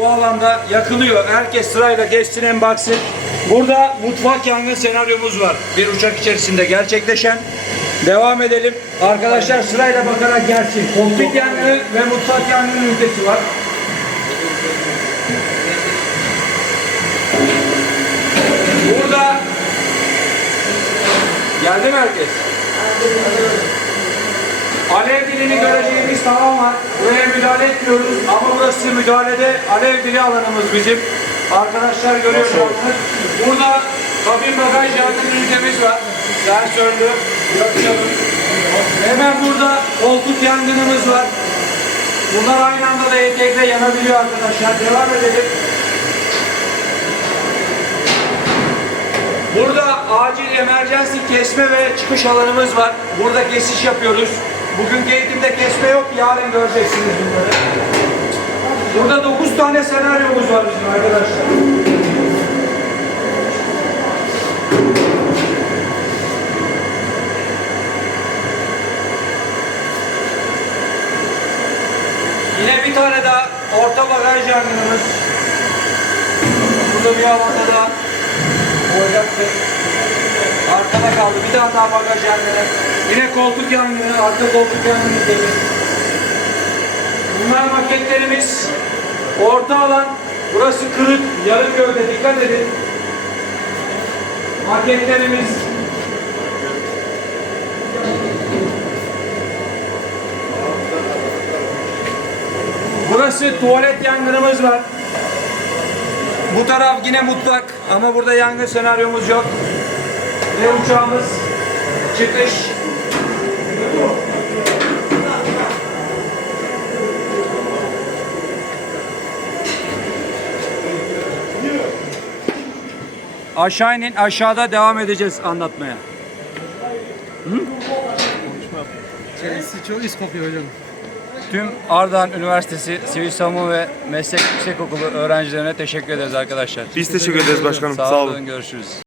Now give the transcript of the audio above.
bu alanda yakılıyor. Herkes sırayla geçsin en baksın. Burada mutfak yangın senaryomuz var. Bir uçak içerisinde gerçekleşen. Devam edelim. Arkadaşlar sırayla bakarak gelsin. Kokpit yangını ve mutfak yangını ünitesi var. Burada geldi mi herkes? Alev var. Buraya etmiyoruz ama burası müdahalede alev dili alanımız bizim. Arkadaşlar görüyorsunuz. Burada kabin bagaj yangın ünitemiz var. Sensörlü. Yakışalım. Hemen burada koltuk yangınımız var. Bunlar aynı anda da entegre yanabiliyor arkadaşlar. Devam edelim. Burada acil emergency kesme ve çıkış alanımız var. Burada kesiş yapıyoruz. Bugünkü eğitimde kesme yok. Yarın göreceksiniz bunları. Burada 9 tane senaryomuz var bizim arkadaşlar. Yine bir tane daha orta bagaj yangınımız. Burada bir alanda da olacaktı. Arkada kaldı. Bir tane daha bagaj yangını. Yine koltuk yangını, arka koltuk yangını dedi. Bunlar maketlerimiz. Orta alan. Burası kırık, yarım gövde. Dikkat edin. Maketlerimiz. Burası tuvalet yangınımız var. Bu taraf yine mutfak ama burada yangın senaryomuz yok. Ve uçağımız çıkış. Aşağı inin, aşağıda devam edeceğiz anlatmaya. Çenesi çok is kopuyor hocam. Tüm Ardahan Üniversitesi Sivil Savunma ve Meslek Yüksekokulu öğrencilerine teşekkür ederiz arkadaşlar. Biz teşekkür ederiz başkanım. Sağ, olun, görüşürüz.